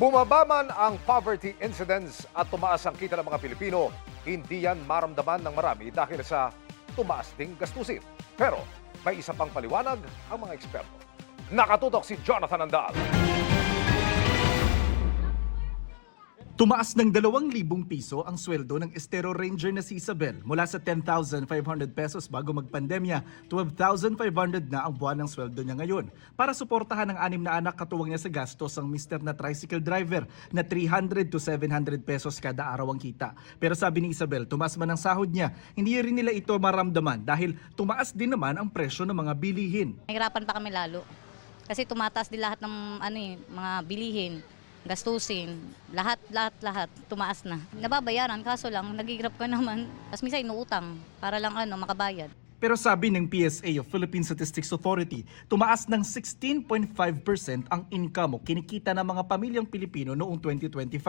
Bumaba man ang poverty incidence at tumaas ang kita ng mga Pilipino, hindi yan maramdaman ng marami dahil sa tumaas ding gastusin. Pero may isa pang paliwanag ang mga eksperto. Nakatutok si Jonathan Andal. Tumaas ng 2,000 piso ang sweldo ng Estero Ranger na si Isabel mula sa 10,500 pesos bago magpandemya, 12,500 na ang buwan ng sweldo niya ngayon. Para suportahan ang 6 na anak, katuwang niya sa gastos ang mister na tricycle driver na 300 to 700 pesos kada araw ang kita. Pero sabi ni Isabel, tumaas man ang sahod niya, hindi rin nila ito maramdaman dahil tumaas din naman ang presyo ng mga bilihin. Nahirapan pa kami lalo kasi tumataas din lahat ng mga bilihin. Gastusin, lahat tumaas na. Nababayaran kaso lang naghihirap ka naman. Tapos minsan inuutang para lang makabayad. Pero sabi ng PSA o Philippine Statistics Authority, tumaas ng 16.5% ang income o kinikita ng mga pamilyang Pilipino noong 2025.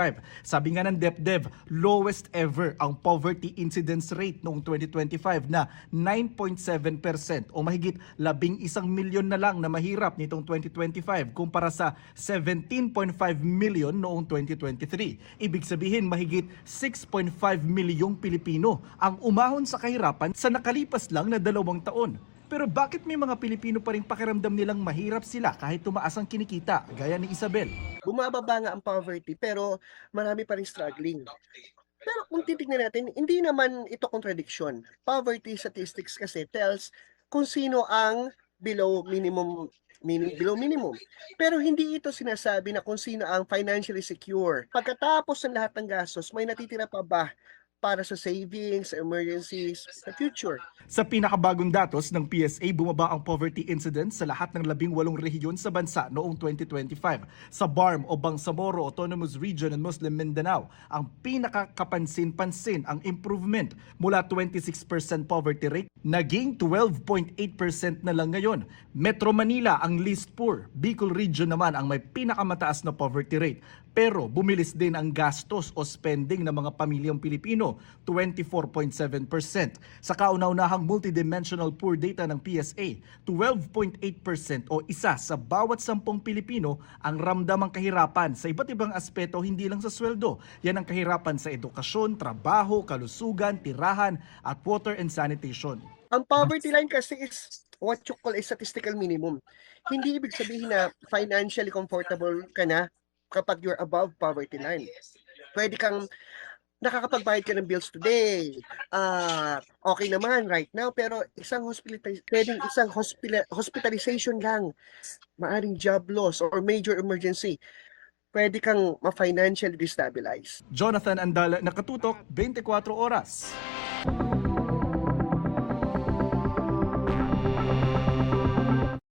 Sabi nga ng DepDev, lowest ever ang poverty incidence rate noong 2025 na 9.7% o mahigit 11 milyon na lang na mahirap nitong 2025 kumpara sa 17.5 million noong 2023. Ibig sabihin mahigit 6.5 milyong Pilipino ang umahon sa kahirapan sa nakalipas lang na 2 taon. Pero bakit may mga Pilipino pa rin pakiramdam nilang mahirap sila kahit tumaas ang kinikita, gaya ni Isabel? Bumababa nga ang poverty pero marami pa rin struggling. Pero kung titignan natin, hindi naman ito contradiction. Poverty statistics kasi tells kung sino ang below minimum. Pero hindi ito sinasabi na kung sino ang financially secure. Pagkatapos ng lahat ng gastos, may natitira pa ba para sa savings, emergencies, sa future? Sa pinakabagong datos ng PSA, bumaba ang poverty incidence sa lahat ng 18 rehiyon sa bansa noong 2025. Sa BARM o Bangsamoro Autonomous Region and Muslim Mindanao, ang pinakakapansin-pansin ang improvement mula 26% poverty rate, naging 12.8% na lang ngayon. Metro Manila ang least poor, Bicol Region naman ang may pinakamataas na poverty rate. Pero bumilis din ang gastos o spending ng mga pamilyang Pilipino, 24.7%. Sa kauna-unahang multidimensional poor data ng PSA, 12.8% o isa sa bawat 10 Pilipino ang ramdamang kahirapan sa iba't ibang aspeto, hindi lang sa sweldo. Yan ang kahirapan sa edukasyon, trabaho, kalusugan, tirahan at water and sanitation. Ang poverty line kasi is what you call a statistical minimum. Hindi ibig sabihin na financially comfortable ka na kapag you're above poverty line. Pwede kang nakakapagbayad ka ng bills today. Okay naman right now, pero isang hospitalization lang, maaring job loss or major emergency, pwede kang ma-financially destabilize. Jonathan Andal, Nakatutok, 24 Oras.